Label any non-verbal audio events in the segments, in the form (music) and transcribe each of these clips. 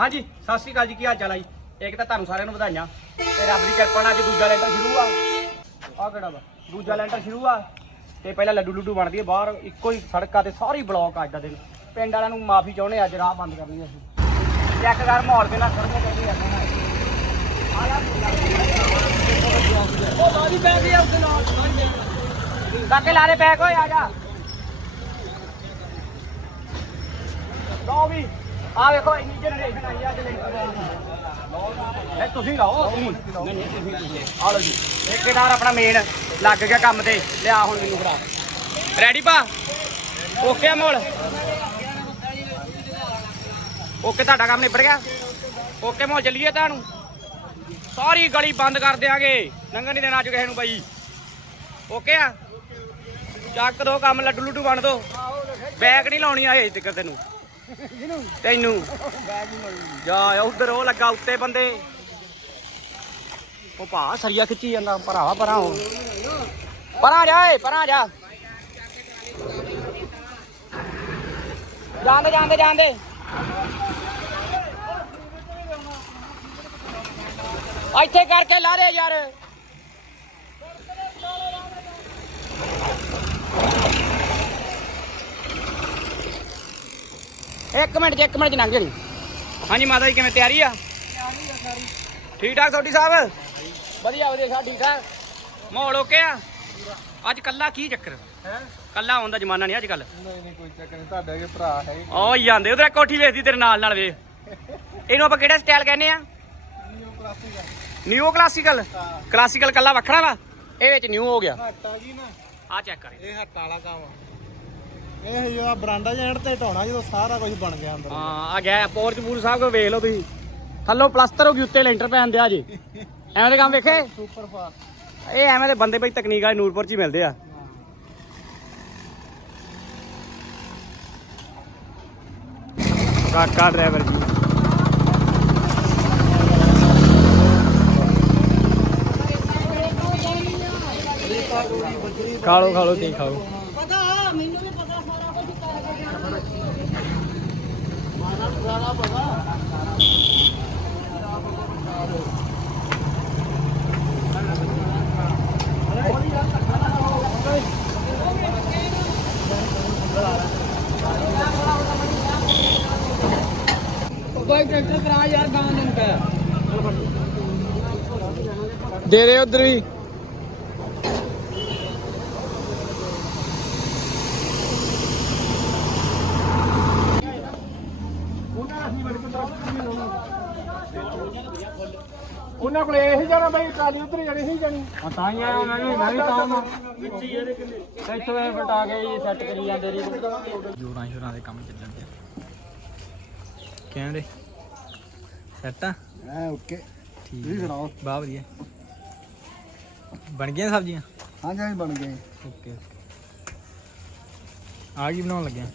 ਹਾਂਜੀ, ਸਤਿ ਸ਼੍ਰੀ ਅਕਾਲ ਜੀ, ਕੀ ਹਾਲ ਚਾਲ ਆ ਜੀ? ਇੱਕ ਤਾਂ ਤੁਹਾਨੂੰ ਸਾਰਿਆਂ ਨੂੰ ਵਧਾਈਆਂ। ਤੇ ਰੱਬ ਦੀ ਕਿਰਪਾ ਨਾਲ ਅੱਜ ਦੂਜਾ ਲੈਂਟਰ ਸ਼ੁਰੂ ਆ। ਆ ਕਿਹੜਾ ਵਾ? ਦੂਜਾ ਲੈਂਟਰ ਸ਼ੁਰੂ ਆ। ਤੇ ਪਹਿਲਾਂ ਲੱਡੂ ਲੁੱਡੂ ਬਣਦੀ ਹੈ ਬਾਹਰ, ਇੱਕੋ ਹੀ ਸੜਕਾਂ ਤੇ ਸਾਰੀ ਬਲੌਕ ਅੱਜ ਦਾ ਦਿਨ। ਪਿੰਡ ਵਾਲਿਆਂ ਨੂੰ ਮਾਫੀ ਚਾਹੁੰਦੇ ਅੱਜ ਰਾਹ ਬੰਦ ਕਰਨੀ ਅਸੀਂ। ਚੈੱਕ ਕਰ ਮਾਹੌਲ ਦੇ ਨਾਲ ਸੜਕਾਂ ਕੱਢੀ ਆ। ਉਹ ਬਾਦੀ ਪੈ ਗਈ ਆ ਉੱਤੇ ਨਾਲ। ਕਾਕੇ ਲਾਰੇ ਪੈਕ ਹੋਏ ਆ ਜਾ। ਲਓ ਵੀ। ਆ ਵੇਖੋ ਇੰਨੀ ਜਨਰੇਸ਼ਨ ਆਈ ਆ ਜਨਰੇਸ਼ਨ ਇਹ ਤੁਸੀਂ ਲਾਓ ਤੁਸੀਂ ਨਹੀਂ ਨਹੀਂ ਤੁਸੀਂ ਤੁਸੀਂ ਆ ਲਓ ਜੀ। ਠੇਕੇਦਾਰ ਆਪਣਾ ਮੇਨ ਲੱਗ ਗਿਆ ਕੰਮ ਤੇ। ਲਿਆ ਹੁਣ ਮੈਨੂੰ ਫੜਾ। ਰੈਡੀ ਪਾ ਓਕੇ ਮੋਲ ਓਕੇ ਤੁਹਾਡਾ ਕੰਮ ਨਿਬੜ ਗਿਆ? ਓਕੇ ਮੋਲ ਚੱਲੀਏ ਤੁਹਾਨੂੰ ਸਾਰੀ ਗਲੀ ਬੰਦ ਕਰ ਦਿਆਂਗੇ। ਲੰਘਣ ਨਹੀਂ ਦੇਣਾ ਅੱਜ ਕਿਸੇ ਨੂੰ ਬਾਈ। ਓਕੇ ਆ? ਚੱਕ ਦੋ ਕੰਮ ਲੱਡੂ ਲੁੱਡੂ ਬਣ ਦੋ ਬੈਗ ਨਹੀਂ ਲਾਉਣੀ ਆ ਇਹ ਤੱਕ ਤੈਨੂੰ। ਤੈਨੂੰ। ਜਾ ਉਧਰ ਉਹ ਲੱਗਾ ਉੱਤੇ ਬੰਦੇ। ਉਹ ਭਾ ਸਰੀਆ ਖਿੱਚੀ ਜਾਂਦਾ ਭਰਾਵਾ ਪਰਾਂ ਹੋ ਪਰਾਂ ਜਾ ਏ ਪਰਾਂ ਜਾ। ਜਾਂਦੇ ਜਾਂਦੇ ਜਾਂਦੇ। ਇੱਥੇ ਕਰਕੇ ਲਾ ਦੇ ਯਾਰ। ਇੱਕ ਮਿੰਟ ਚ ਇੱਕ ਮਿੰਟ ਚ ਲੰਘ ਜਣੀ ਹਾਂਜੀ ਮਾਤਾ ਜੀ ਕਿਵੇਂ ਤਿਆਰੀ ਆ? ਠੀਕ ਠਾਕ ਤੁਹਾਡੀ ਸਾਹਿਬ? ਵਧੀਆ ਵਧੀਆ ਸਭ ਠੀਕ ਠਾਕ। ਮਾਹੌਲ ਓਕੇ ਆ? ਅੱਜ ਕੱਲਾ ਕੀ ਚੱਕਰ? ਹੈ? ਕੱਲਾ ਆਉਣ ਦਾ ਜ਼ਮਾਨਾ ਨਹੀਂ ਅੱਜ ਕੱਲ ਨਹੀਂ ਨਹੀਂ ਕੋਈ ਚੱਕਰ ਨਹੀਂ ਤੁਹਾਡੇ ਅਗੇ ਭਰਾ ਹੈ ਓ ਜਾਂਦੇ ਉਧਰ ਕੋਠੀ ਵੇਖਦੀ ਤੇਰੇ ਨਾਲ ਨਾਲ ਵੇ ਇਹਨੂੰ ਆਪਾਂ ਕਿਹੜਾ ਸਟਾਈਲ ਕਹਿੰਦੇ ਆ? ਨਿਊ ਕਲਾਸਿਕ ਆ ਨਿਊ ਕਲਾਸੀਕਲ ਕਲਾਸੀਕਲ ਕੱਲਾ ਵੱਖਰਾ ਵਾ? ਇਹ ਵਿੱਚ ਨਿਊ ਹੋ ਗਿਆ। ਹੱਟ ਗਈ ਨਾ। ਆ ਚੈੱਕ ਕਰ ਇਹ ਹੱਟ ਵਾਲਾ ਕੰਮ ਆ। ਇਹ ਜਿਹੜਾ ਬਰਾਂਡਾ ਜੈਂਟ ਤੇ ਢਾਉਣਾ ਜਦੋਂ ਸਾਰਾ ਕੁਝ ਬਣ ਗਿਆ ਅੰਦਰ। ਹਾਂ ਆ ਗਿਆ ਪੋਰਚ ਪੂਰ ਸਾਹਿਬ ਕੋ ਵੇਖ ਲਓ ਤੁਸੀਂ। ਥੱਲੋਂ ਪਲਸਤਰ ਹੋ ਗਈ ਉੱਤੇ ਲੈਂਟਰ ਪੈਣ ਦਿਆ ਜੀ। ਐਵੇਂ ਦੇ ਕੰਮ ਵੇਖੇ? ਸੁਪਰ ਫਾਸਟ ਇਹ ਐਵੇਂ ਦੇ ਬੰਦੇ ਬਈ ਤਕਨੀਕ ਵਾਲੇ ਨੂਰਪੁਰ ਚ ਹੀ ਮਿਲਦੇ ਆ। ਕਾਕਾ ਡਰਾਈਵਰ ਜੀ। ਖਾਲੋ ਖਾਲੋ ਤੁਸੀਂ ਖਾਓ ਕੋਈ ਟਰੈਕਟਰ ਕਰਾ ਯਾਰ ਗਾਂ ਨੂੰ ਕਹਿ ਦੇ ਦੇ ਉਧਰ ਵੀ? ਉਹਨਾਂ ਕੋਲ ਇਹੀ ਜਾਣਾ ਬਈ ਟਰਾਲੀ ਉਧਰ ਜਾਣੀ ਸੀ ਜਾਣੀ। ਤਾਂ ਹੀ ਆਇਆ ਮੈਂ ਵੀ ਮੈਂ ਵੀ ਤਾਂ ਨਾ ਇੱਥੋਂ ਇਹ ਫਟਾ ਕੇ ਜੀ ਸੈੱਟ ਕਰੀ ਜਾਂਦੇ ਰੀ ਜੋੜਾਂ ਸ਼ੋਰਾਂ ਦੇ ਕੰਮ ਚੱਲਣ ਦੇ। ਕਹਿੰਦੇ ਸੈੱਟ ਆ? ਹਾਂ ਓਕੇ ਠੀਕ ਤੁਸੀਂ ਸੁਣਾਓ? ਬਾ ਵਧੀਆ। ਬਣ ਗਈਆਂ ਸਬਜ਼ੀਆਂ? ਹਾਂ ਜੀ ਬਣ ਗਏ ਓਕੇ ਆ ਕੀ ਬਣਾਉਣ ਲੱਗਿਆ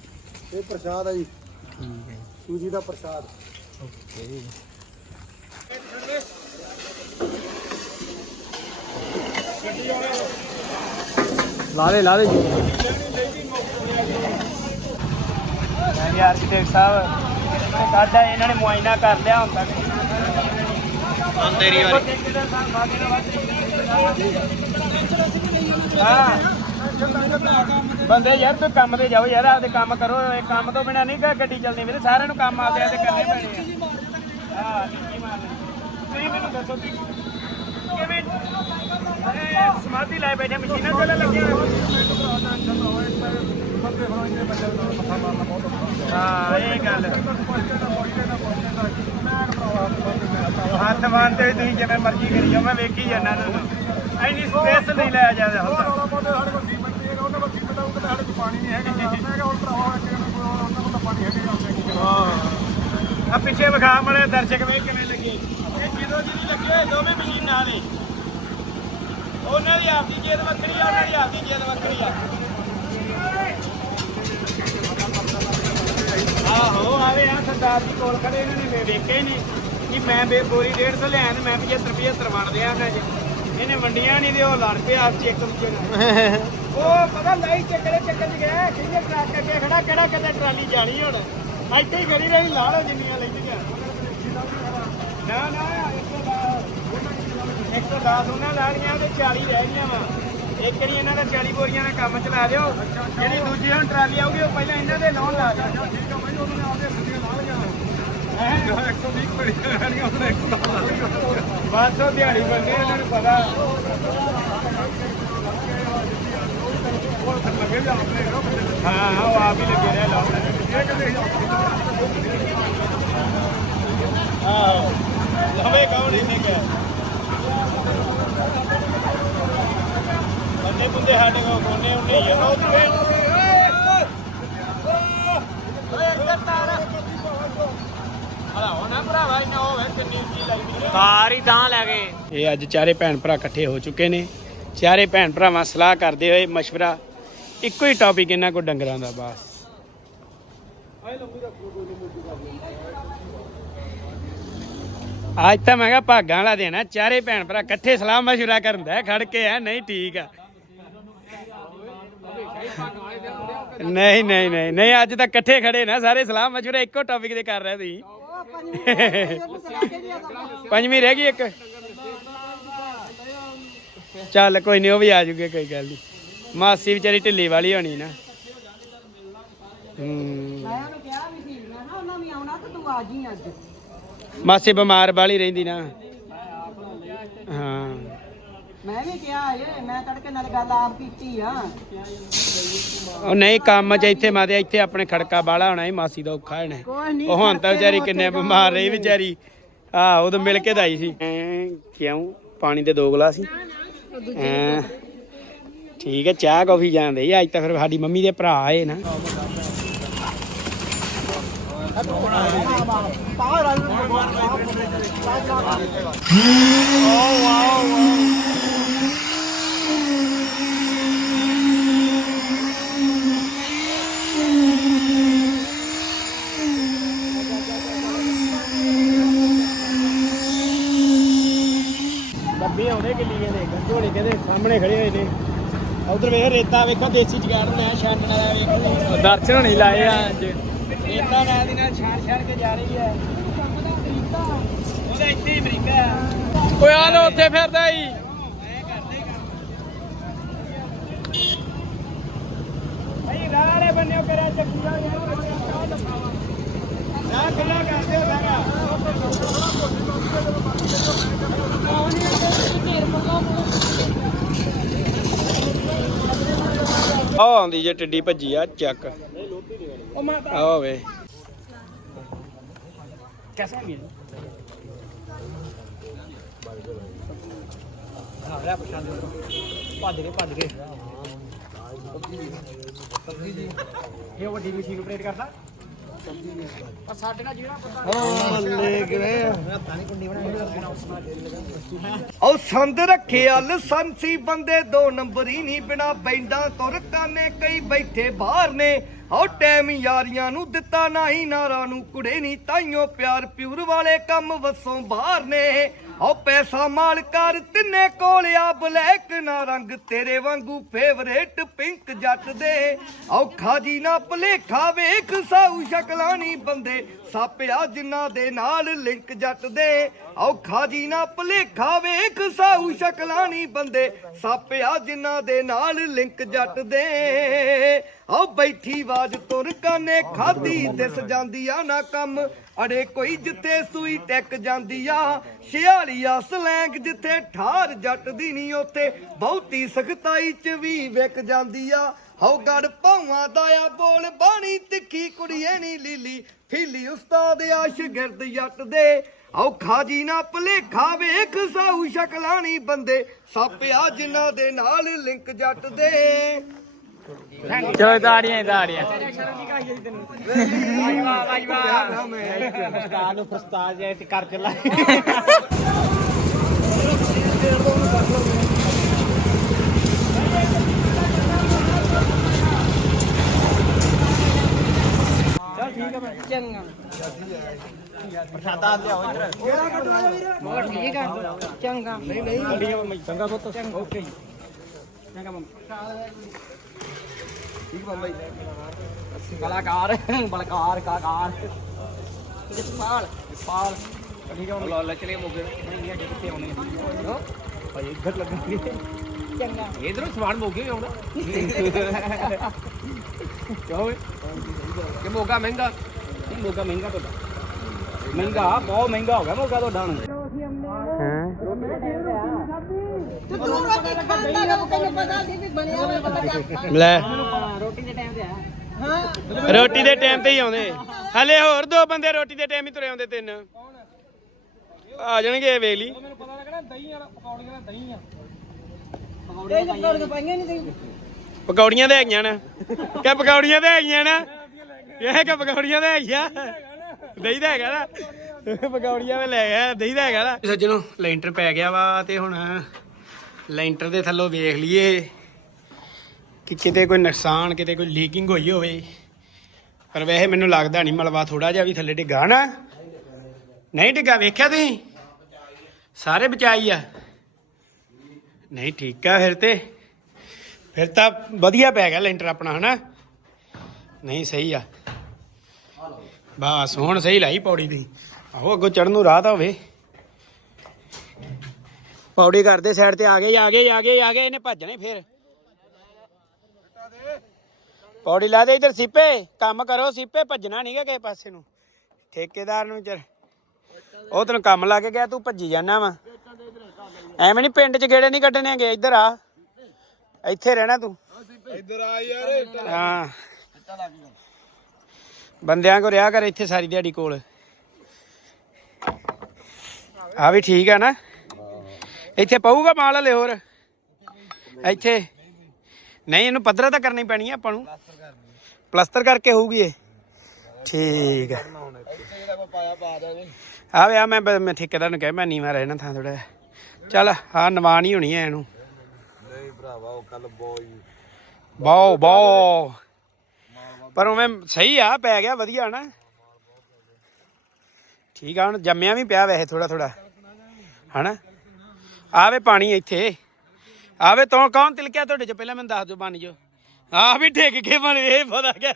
ਇਹ ਪ੍ਰਸ਼ਾਦ ਆ ਜੀ। ਠੀਕ ਹੈ ਸੂਜੀ ਦਾ ਪ੍ਰਸ਼ਾਦ। ਓਕੇ ਲਾ ਦੇ ਲਾ ਦੇ ਜੀ। ਮੈਂ ਆਰਕੀਟੈਕਟ ਸਾਹਿਬ। ਸਾਡਾ ਇਹਨਾਂ ਨੇ ਮੁਆਇਨਾ ਕਰ ਲਿਆ ਹੁਣ ਤੱਕ। ਹਾਂ ਤੇਰੀ ਵਾਰੀ। ਹਾਂ। ਬੰਦੇ ਯਾਰ ਤੂੰ ਕੰਮ ਤੇ ਜਾਓ ਯਾਰ ਆਪਦੇ ਕੰਮ ਕਰੋ। ਇਹ ਕੰਮ ਤੋਂ ਬਿਨਾ ਨਹੀਂ ਗੱਡੀ ਚੱਲਣੀ ਵੀਰੇ। ਸਾਰਿਆਂ ਨੂੰ ਕੰਮ ਆਪਦੇ ਆਪਦੇ ਕਰਨੇ ਪੈਣੇ ਆ। ਹਾਂ ਨਿੱਕੀ ਮਾਰ ਤੁਸੀਂ ਮੈਨੂੰ ਦੱਸੋ ਕਿ ਕਿਵੇਂ ਸਮਾਧੀ ਲਾਏ ਬੈਠੇ ਮਸ਼ੀਨਾਂ ਤੇ ਲੱਗੇ ਹੋਏ ਹਾਂ ਇਹ ਗੱਲ ਹੱਥ ਬੰਨ੍ਹਦੇ ਹੋਏ ਤੁਸੀਂ ਜਿਵੇਂ ਮਰਜ਼ੀ ਕਰੀ ਜਾਓ ਮੈਂ ਵੇਖੀ ਜਾਂਦਾ ਇਹਨਾਂ ਨੂੰ। ਐਨੀ ਸਪੇਸ ਨਹੀਂ ਲਿਆ ਜਾਂਦਾ ਹੁੰਦਾ। ਆ ਪਿੱਛੇ ਵਿਖਾ ਦਰਸ਼ਕ ਵੇ ਕਿਵੇਂ ਲੱਗੇ। ਇਹ ਜਦੋਂ ਜਿਹੜੀ ਲੱਗੇ ਹੋਏ ਦੋਵੇਂ ਮਸ਼ੀਨਾਂ ਨੇ ਉਹਨਾਂ ਦੀ ਆਪਦੀ ਜੇਦ ਵੱਖਰੀ ਆ ਉਹਨਾਂ ਦੀ ਆਪਦੀ ਜੇਦ ਵੱਖਰੀ ਆ। ਆਹੋ ਆਵੇ ਆ ਸਰਦਾਰ ਜੀ ਕੋਲ ਖੜੇ ਇਹਨਾਂ ਨੇ ਵੇਖੇ ਨਹੀਂ ਕਿ ਮੈਂ ਬੇ ਬੋਰੀ 150 ਲਿਆ ਤੇ ਮੈਂ 75 75 ਵੰਡ ਦਿਆਂ ਉਹਨਾਂ 'ਚ ਇਹਨੇ ਵੰਡੀਆਂ ਨਹੀਂ ਤੇ ਉਹ ਲੜ ਪਿਆ ਆਪ 'ਚ ਇੱਕ ਦੂਜੇ ਨਾਲ। (laughs) ਉਹ ਪਤਾ ਨਹੀਂ ਚੱਕਰੇ ਚੱਕਰ ਚ ਗਿਆ ਕਿਹਨੇ ਟਰੱਕ ਅੱਗੇ ਖੜਾ ਕਿਹੜਾ ਕਿਤੇ ਟਰਾਲੀ ਜਾਣੀ ਹੁਣ? ਇੱਥੇ ਹੀ ਖੜੀ ਰਹੀ ਲਾੜੋ ਜਿੰਨੀਆਂ ਲੈਂਦੀਆਂ। 10 ਉਹਨਾਂ ਲਾ ਲਈਆਂ ਤੇ 40 ਰਹਿ ਗਈਆਂ ਵਾ। ਇੱਕ ਵਾਰੀ ਇਹਨਾਂ ਦਾ 40 ਬੋਰੀਆਂ ਦਾ ਕੰਮ ਚਲਾ ਲਿਓ ਜਿਹੜੀ ਦੂਜੀ ਹੁਣ ਟਰਾਲੀ ਆਊਗੀ, ਉਹ ਪਹਿਲਾਂ ਇਹਨਾਂ ਦੇ ਲਾਉਣ ਲਾ ਦਿਓ। ਠੀਕ ਆ ਬਾਈ ਉਹਨਾਂ ਨੇ ਆਪਦੇ ਸਿੱਧੀਆਂ ਲਾ ਲਈਆਂ 120 ਬੜੀਆਂ ਰਹਿਣੀਆਂ ਉਹਨੇ 500 ਦਿਹਾੜੀ ਬੰਨੇ, ਇਹਨਾਂ ਨੂੰ ਪਤਾ। ਹਾਂ, ਉਹ ਆਪ ਹੀ ਲੱਗੇ ਰਿਹਾ ਲਾਉਣ। ਆਹੋ। ਲਵੇ ਕੌਣ ਇਹਨੇ ਕਿਹਾ? ਇਹ ਅੱਜ ਚਾਰੇ ਭੈਣ ਭਰਾ ਇਕੱਠੇ ਹੋ ਚੁੱਕੇ ਨੇ। ਚਾਰੇ ਭੈਣ ਭਰਾਵਾਂ ਸਲਾਹ ਕਰਦੇ ਹੋਏ ਮਸ਼ਵਰਾ ਇੱਕੋ ਹੀ ਟੌਪਿਕ ਇਹਨਾਂ ਕੋ ਡੰਗਰਾਂ ਦਾ ਬਾਸ। ਅੱਜ ਤਾਂ ਮੈਂ ਕਿਹਾ ਭਾਗਾਂ ਵਾਲਾ ਦੇਣਾ ਚਾਰੇ ਭੈਣ ਭਰਾ ਇਕੱਠੇ ਸਲਾਹ ਮਸ਼ਵਰਾ ਕਰਨ ਦਾ ਖੜ ਕੇ ਆ, ਨਹੀਂ ਠੀਕ ਆ। ਨਹੀਂ ਨਹੀਂ ਨਹੀਂ ਨਹੀਂ, ਅੱਜ ਤਾਂ ਇਕੱਠੇ ਖੜੇ ਨਾ, ਸਾਰੇ ਸਲਾਹ ਮਸ਼ਵਰਾ ਇੱਕੋ ਟੌਪਿਕ ਦੇ ਕਰ ਰਹੇ ਤੁਸੀਂ ਪੰਜਵੀਂ ਰਹਿ ਗਈ ਇੱਕ? ਚੱਲ ਕੋਈ ਨਹੀਂ, ਉਹ ਵੀ ਆ ਜੂਗੇ, ਕੋਈ ਗੱਲ ਨਹੀਂ। ਮਾਸੀ ਵਿਚਾਰੀ ਢਿੱਲੀ ਵਾਲੀ ਹੋਣੀ ਨਾ। ਹੂੰ। ਮੈਂ ਉਹਨੂੰ ਕਿਹਾ ਵੀ ਸੀ ਮੈਂ ਨਾ, ਉਹਨਾਂ ਵੀ ਆਉਣਾ ਤੇ ਤੂੰ ਆ ਜੀ ਅੱਜ। ਮਾਸੀ ਬਿਮਾਰ ਵਾਲੀ ਰਹਿੰਦੀ ਨਾ। ਹਾਂ। ਮੈਂ ਵੀ ਕਿਹਾ ਏ ਮੈਂ ਤੜਕੇ ਨਾਲ ਗੱਲ ਆਪ ਕੀਤੀ ਆ। ਉਹ ਨਹੀਂ ਕੰਮ 'ਚ ਇੱਥੇ ਇੱਥੇ ਆਪਣੇ ਖੜਕਾ ਬਾਲਾ ਹੋਣਾ ਮਾਸੀ ਦਾ ਔਖਾ ਹੋਣਾ। ਕੋਈ ਉਹ ਹੁਣ ਤਾਂ ਵਿਚਾਰੀ ਕਿੰਨੇ ਬਿਮਾਰ ਰਹੀ ਵਿਚਾਰੀ। ਆ ਉਦੋਂ ਮਿਲ ਕੇ ਦਾਈ ਸੀ। ਐਂ ਕਿਉਂ? ਪਾਣੀ ਦੇ ਦੋ ਗਲਾਸ ਸੀ ਐਂ। ਠੀਕ ਹੈ ਚਾਹ ਕਾਫੀ ਜਾਂਦੇ ਅੱਜ ਤਾਂ ਫਿਰ ਸਾਡੀ ਮੰਮੀ ਦੇ ਭਰਾ ਆਏ ਨਾ। ਡੱਬੇ ਆਉਂਦੇ ਕਿੱਲੀ ਕਹਿੰਦੇ ਗੱਜੋੜੇ ਕਹਿੰਦੇ ਸਾਹਮਣੇ ਖੜੇ ਹੋਏ ਨੇ ਉਧਰ ਵੇਖ ਰੇਤਾ ਵੇਖੋ ਦੇਸੀ ਜਗਾੜ ਮੈਂ ਛਾਣਨ ਵਾਲਾ ਵੇਖੋ ਦਰਸ਼ਨ ਨਹੀਂ ਲਾਏ ਆ ਅੱਜ ਰੇਤਾ ਨਾਲ ਦੀ ਨਾਲ ਛਾਣ ਛਾਣ ਕੇ ਜਾ ਰਹੀ ਹੈ। ਉਹਦਾ ਇੱਥੇ ਹੀ ਅਮਰੀਕਾ ਆ ਓਏ ਆ ਲੋ ਉੱਥੇ ਫਿਰਦਾ ਹੀ। ਭਾਈ ਗਾਲੇ ਬੰਨਿਓ ਕਰਿਆ ਚੱਕੀਆਂ ਯਾਰ ਨਾ ਖੁੱਲਾ ਕਰ ਦਿਓ ਸਾਰਾ। ਆ ਆਉਂਦੀ ਜੇ ਟਿੱਡੀ ਭੱਜੀ ਆ, ਚੱਕ। ਆ ਹੋਵੇ ਕਿਹਦਾ ਮਿਲ ਭੱਜ ਗਏ ਭੱਜ ਗਏ। ਇਹ ਵੱਡੀ ਮਸ਼ੀਨ ਆਪਰੇਟ ਕਰਦਾ? ਪਰ ਸਾਡੇ ਨਾਲ ਜਿਹੜਾ ਪਤਾ ਉਹ ਸੰਦ ਰੱਖਿਆ ਲਾਇਸੈਂਸੀ ਬੰਦੇ ਦੋ ਨੰਬਰੀ ਨਹੀਂ ਬਿਨਾ ਬੈਂਡਾਂ ਤੁਰ ਕਾਨੇ, ਕਈ ਬੈਠੇ ਬਾਹਰ ਨੇ। ਉਹ ਟਾਈਮ ਯਾਰੀਆਂ ਨੂੰ ਦਿੱਤਾ ਨਹੀਂ ਨਾਰਾ ਨੂੰ ਕੁੜੇ ਨਹੀਂ, ਤਾਈਓ ਪਿਆਰ ਪਿਉਰ ਵਾਲੇ ਕੰਮ ਵਸੋਂ ਬਾਹਰ ਨੇ। ਉਹ ਪੈਸਾ ਮਾਲ ਕਰ ਤਿੰਨੇ ਕੋਲ ਆ, ਬਲੈਕ ਨਾ ਰੰਗ, ਤੇਰੇ ਵਾਂਗੂ ਫੇਵਰੇਟ ਪਿੰਕ ਜੱਟ ਦੇ। ਔਖਾ ਜੀ ਨਾ ਭਲੇਖਾ ਵੇਖ, ਸਾਊ ਸ਼ਕਲਾਂ ਨਹੀਂ ਬੰਦੇ, ਸਾਪਿਆ ਜਿਨ੍ਹਾਂ ਦੇ ਨਾਲ ਲਿੰਕ ਜੱਟ ਦੇ। ਔਖਾ ਜੀ ਨਾ ਭਲੇਖਾ ਵੇਖ, ਸਾਊ ਸ਼ਕਲਾਂ ਨਹੀਂ ਬੰਦੇ, ਸਾਪਿਆ ਜਿਨ੍ਹਾਂ ਦੇ ਨਾਲ ਲਿੰਕ ਜੱਟ ਦੇ। ਓ ਬੈਠੀ ਆਵਾਜ਼ ਤੁਰ ਕਾਨੇ ਖਾਦੀ ਦਿਸ ਜਾਂਦੀ ਆ ਨਾ ਕੰਮ। ਅੜੇ ਕੋਈ ਜਿੱਥੇ ਸੂਈ ਟੈਕ ਜਾਂਦੀ ਆ ਛਿਆਲੀਆ ਸਲੈਂਗ ਜਿੱਥੇ ਠਾਰ ਜੱਟ ਦੀ ਨਹੀਂ ਉੱਥੇ, ਬਹੁਤੀ ਸਖਤਾਈ ਚ ਵੀ ਵਿਕ ਜਾਂਦੀ ਆ ਹਉ ਗੜ ਭਾਵਾਂ ਦਾ ਆ ਬੋਲ, ਬਾਣੀ ਤਿੱਖੀ ਕੁੜੀਏ ਨੀ ਲੀਲੀ। ਫੀਲੀ ਉਸਤਾਦ ਆ ਸ਼ਗਿਰਦ ਜੱਟ ਦੇ। ਔਖਾ ਜੀ ਨਾ ਭਲੇਖਾ ਵੇਖ ਸਾਊ ਸ਼ਕਲਾਂ ਨੀ ਬੰਦੇ। ਸਾਪਿਆ ਜਿਨ੍ਹਾਂ ਦੇ ਨਾਲ ਲਿੰਕ ਜੱਟ ਦੇ। ਚਲੋ ਦਾੜੀਆਂ ਦਾੜੀਆਂ। ਨੂੰ ਫਸਤਾਜ ਐ ਤੇ ਕਰ ਚਲਾ ਚੰਗਾ। ਪ੍ਰਸ਼ਾਦਾ ਲਿਆਓ ਇੱਧਰ। ਹੋਰ ਠੀਕ ਆ। ਚੰਗਾ। ਚੰਗਾ ਪੁੱਤ। ਓਕੇ ਚੰਗਾ ਮੰਮ। ਠੀਕ ਬੰਬਾਈ ਕਲਾਕਾਰ ਬਲਕਾਰ ਕਲਾਕਾਰ। ਜਸਪਾਲ ਜਸਪਾਲ। ਠੀਕ ਹੈ ਹੁਣ ਲੈ ਚਲੇ ਮੋਗੇ ਨਹੀਂ ਨਹੀਂ ਅੱਜ ਕਿੱਥੇ ਆਉਣੇ ਭਾਈ ਇੱਧਰ ਲੱਗਣਗੇ। ਚੰਗਾ। ਇਧਰੋਂ ਸਮਾਨ ਮੋਗੇ ਆਉਣਾ। (laughs) ਕਿਉਂ ਕਿ ਮੋਗਾ ਮਹਿੰਗਾ। ਨਹੀਂ ਮੋਗਾ ਮਹਿੰਗਾ ਤੁਹਾਡਾ। ਮਹਿੰਗਾ ਬਹੁਤ ਮਹਿੰਗਾ ਹੋ ਗਿਆ ਮੋਗਾ ਤੁਹਾਡਾ ਹੁਣ। ਤੇ ਤੂੰ ਰੋਟੀ ਖਾਂਦਾ ਨਾ ਤੈਨੂੰ ਪਤਾ ਸੀ ਵੀ ਬਣਿਆ ਹੋਇਆ ਪਤਾ ਚੱਲ ਲੈ। ਰੋਟੀ ਦੇ ਟਾਈਮ ਤੇ ਆ ਹਾਂ। ਰੋਟੀ ਦੇ ਟਾਈਮ ਤੇ ਹੀ ਆਉਂਦੇ। ਹਲੇ ਹੋਰ ਦੋ ਬੰਦੇ ਰੋਟੀ ਦੇ ਟਾਈਮ ਹੀ ਤੁਰੇ ਆਉਂਦੇ ਤਿੰਨ। ਆ ਜਾਣਗੇ ਵੇਖ ਲਈ। ਪਾਈਆਂ ਨਹੀਂ ਪਕੌੜੀਆਂ ਤੇ ਹੈਗੀਆਂ ਨਾ। ਕਿ ਪਕੌੜੀਆਂ ਤੇ ਹੈਗੀਆਂ ਨਾ? ਇਹ ਕਿ ਪਕੌੜੀਆਂ ਤੇ ਹੈਗੀਆਂ? ਦਹੀਂ ਦਾ ਹੈਗਾ ਨਾ। ਪਕੌੜੀਆਂ ਵੀ ਲੈ ਗਿਆ, ਦਹੀਂ ਦਾ ਹੈਗਾ ਨਾ। ਸੱਜਣੋ, ਲੈਂਟਰ ਪੈ ਗਿਆ ਵਾ ਤੇ ਹੁਣ ਲੈਂਟਰ ਦੇ ਥੱਲੋਂ ਵੇਖ ਲਈਏ ਕਿ ਕਿਤੇ ਕੋਈ ਨੁਕਸਾਨ, ਕਿਤੇ ਕੋਈ ਲੀਕਿੰਗ ਹੋਈ ਹੋਵੇ। ਪਰ ਵੈਸੇ ਮੈਨੂੰ ਲੱਗਦਾ ਨਹੀਂ, ਮਲਵਾ ਥੋੜਾ ਜਿਹਾ ਵੀ ਥੱਲੇ ਡਿੱਗਾ ਨਾ। ਨਹੀਂ ਡਿੱਗਾ, ਵੇਖਿਆ ਤੁਸੀਂ? ਸਾਰੇ ਬਚਾਈ ਆ। ਨਹੀਂ, ਠੀਕ ਆ ਫਿਰ ਤੇ। ਫਿਰ ਤਾਂ ਵਧੀਆ ਪੈ ਗਿਆ ਲੈਂਟਰ ਆਪਣਾ, ਹਨਾ? ਨਹੀਂ, ਸਹੀ ਆ। ਬਸ ਹੁਣ ਸਹੀ ਲਾਈ ਪੌੜੀ ਦੀ। ਆਹੋ ਅੱਗੋਂ ਚੜਨ ਨੂੰ ਰਾਹ ਤਾਂ ਹੋਵੇ। ਪੌੜੀ ਕਰਦੇ ਸਾਈਡ ਤੇ ਆ ਗਏ ਆ ਗਏ ਆ ਗਏ ਆ ਗਏ ਇਹਨੇ ਭੱਜਣੇ ਫਿਰ। ਪੌੜੀ ਲਾ ਦੇ ਇਧਰ ਸਿੱਪੇ ਕੰਮ ਕਰੋ ਸਿੱਪੇ ਭੱਜਣਾ ਨਹੀਂਗਾ ਕਿਸੇ ਪਾਸੇ ਨੂੰ। ਠੇਕੇਦਾਰ ਨੂੰ ਚਰ ਉਹ ਤੈਨੂੰ ਕੰਮ ਲਾ ਕੇ ਗਿਆ ਤੂੰ ਭੱਜੀ ਜਾਣਾ ਵਾ। ਐਵੇਂ ਨਹੀਂ ਪਿੰਡ 'ਚ ਗੇੜੇ ਨਹੀਂ ਕੱਢਣੇਗੇ ਇੱਧਰ ਆ। ਇੱਥੇ ਰਹਿਣਾ ਤੂੰ। ਇੱਧਰ ਆ ਯਾਰ ਹਾਂ। ਬੰਦਿਆਂ ਕੋ ਰਿਹਾ ਕਰ ਇੱਥੇ ਸਾਰੀ ਦਿਹਾੜੀ ਕੋਲ। ਆ ਵੀ ਠੀਕ ਆ ਨਾ? ਇੱਥੇ ਪਊਗਾ ਮਾਲ ਹਲੇ ਹੋਰ? ਇੱਥੇ? ਨਹੀਂ ਇਹਨੂੰ ਪੱਧਰਾ ਤਾਂ ਕਰਨੀ ਪੈਣੀ ਆ ਆਪਾਂ ਨੂੰ। ਪਲਸਤਰ ਕਰਕੇ ਹੋਊਗੀ ਇਹ। ਠੀਕ ਆ। ਆ ਵੇ ਆ ਮੈਂ ਮੈਂ ਠੇਕੇਦਾਰ ਨੂੰ ਕਹਿ ਮੈਂ ਨੀਵਾ ਰਹਿਣਾ ਥਾਂ ਥੋੜਾ ਚੱਲ ਨਵਾਨ ਹੀ ਹੋਣੀ ਐ ਇਹਨੂੰ। ਨਹੀਂ ਭਰਾਵਾ ਉਹ ਕੱਲ ਬੋਈ ਬਾਓ ਬਾਓ ਪਰ ਉਵੇਂ ਸਹੀ ਆ, ਪੈ ਗਿਆ, ਵਧੀਆ ਨਾ। ਠੀਕ ਆ, ਹੁਣ ਜੰਮਿਆ ਵੀ ਪਿਆ ਵੈਸੇ ਥੋੜਾ ਥੋੜਾ ਹਨਾ? ਆਵੇ ਪਾਣੀ ਇੱਥੇ। ਆਵੇ ਤੋਂ ਕੌਣ ਤਿਲਕਿਆ ਤੁਹਾਡੇ ਚ? ਪਹਿਲਾਂ ਮੈਨੂੰ ਦੱਸ ਦਿਓ ਬਣ ਜੋ ਆ ਵੀ ਠੇਕ ਕੇ ਬਣ, ਇਹ ਪਤਾ ਗਿਆ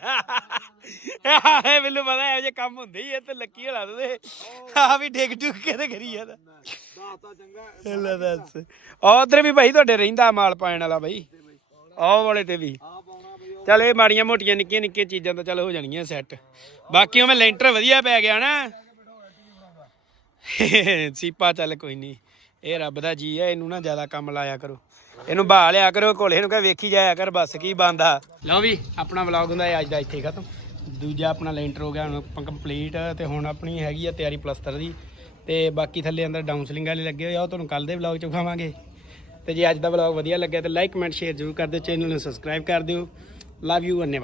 ਇਹ ਮੈਨੂੰ ਪਤਾ ਇਹੋ ਜਿਹੇ ਕੰਮ ਹੁੰਦੇ ਹੀ ਇਹ ਤੇ ਲੱਕੀ ਹਲਾ ਦੇ ਆ ਵੀ ਠੇਕ ਠੁਕ ਕੇ ਤੇ ਕਰੀ ਜਾਂਦਾ। ਲੈ ਦੱਸ। ਉਧਰ ਵੀ ਭਾਈ ਤੁਹਾਡੇ ਰਹਿੰਦਾ ਮਾਲ ਪਾਣ ਵਾਲਾ ਭਾਈ ਆਹ ਵਾਲੇ ਤੇ ਵੀ। ਚੱਲ ਇਹ ਮਾੜੀਆਂ ਮੋਟੀਆਂ ਨਿੱਕੀਆਂ ਨਿੱਕੀਆਂ ਚੀਜ਼ਾਂ ਤਾਂ ਚੱਲ ਹੋ ਜਾਣਗੀਆਂ ਸੈੱਟ ਬਾਕੀ ਉਹ ਲੈਂਟਰ ਵਧੀਆ ਪੈ ਗਿਆ ਨਾ। (laughs) ਸੀਪਾ ਚੱਲ ਕੋਈ ਨਹੀਂ ਇਹ ਰੱਬ ਦਾ ਜੀ ਹੈ ਇਹਨੂੰ ਨਾ ਜ਼ਿਆਦਾ ਕੰਮ ਲਾਇਆ ਕਰੋ। ਇਹਨੂੰ ਬਹਾ ਲਿਆ ਕਰੋ ਕੋਲੇ ਨੂੰ ਕਹ ਵੇਖੀ ਜਾਇਆ ਕਰ ਬਸ, ਕੀ ਬੰਦਾ ਲਓ ਵੀ, ਆਪਣਾ ਵਲੌਗ ਹੁੰਦਾ ਅੱਜ ਦਾ ਇੱਥੇ ਖਤਮ। ਦੂਜਾ ਆਪਣਾ ਲੈਂਟਰ ਹੋ ਗਿਆ, ਹੁਣ ਕੰਪਲੀਟ ਤੇ ਹੁਣ ਆਪਣੀ ਹੈਗੀ ਆ ਤਿਆਰੀ ਪਲਸਤਰ ਦੀ। ਤੇ ਬਾਕੀ ਥੱਲੇ ਅੰਦਰ ਡਾਊਨਸਲਿੰਗ ਵਾਲੇ ਲੱਗੇ ਹੋਏ ਆ, ਉਹ ਤੁਹਾਨੂੰ ਕੱਲ ਦੇ ਵਲੌਗ ਚ ਵਿਖਾਵਾਂਗੇ। ਤੇ ਜੇ ਅੱਜ ਦਾ ਵਲੌਗ ਵਧੀਆ ਲੱਗਿਆ, ਤੇ ਲਾਈਕ ਕਮੈਂਟ ਸ਼ੇਅਰ ਜ਼ਰੂਰ ਕਰ ਦਿਓ, ਚੈਨਲ ਨੂੰ ਸਬਸਕ੍ਰਾਈਬ ਕਰ ਦਿਓ। Love you and never.